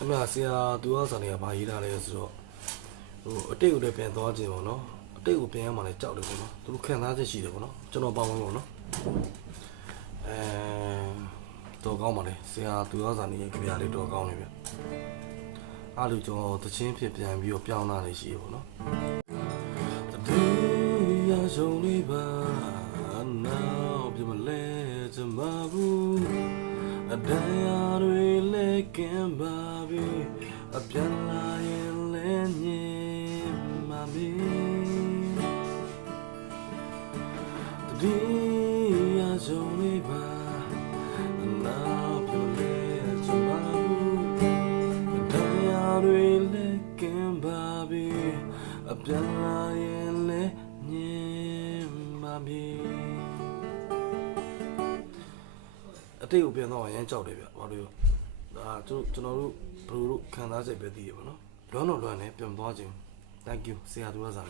အမေဆရာသူကစာနေကဘာရေးထားလဲဆိုတော့ဟိုအတိတ်ကိုလည်းပြန်သွားခြင်းပေါ့နော်အတိတ်ကိုပြန်ရမှလည်းကြောက်တယ်ပေါ့နော်သူတို့ခံစားချက်ရှိတယ်ပေါ့နော်ကျွန်တော်ပေါင်းပေါ့နော်တော်ကောင်းပါလေဆရာသူကစာနေရဲ့ကြပြလေးတော်ကောင်းနေဗျအားလို့ကျွန်တော်တချင်းဖြစ်ပြန်ပြီးတော့ပြောင်းလာနေရှိရပေါ့နော်တေးရဆုံးလေးပါနောက်ပြမလဲချင်ပါဘူးအတရားတွေလည်းကင်ပါပြီအပြန်လာရင်လည်းညင်ပါပြီတေးရဆုံးလေးပါနောက်ပြမလဲချင်ပါဘူးအတရားတွေလည်းကင်ပါပြီအပြန်လာရင်လည်းညင်ပါပြီအတိတ်ကိုပြန်တော့ရမ်းကြောက်တယ်ဗျဘာလို့ဒါကျွန်တော်တို့ဘယ်လိုခံစားချက်ပဲသိရပါတော့လွမ်းတော့လွမ်းနေပြန်သွားခြင်း thank you ဆရာသူကစား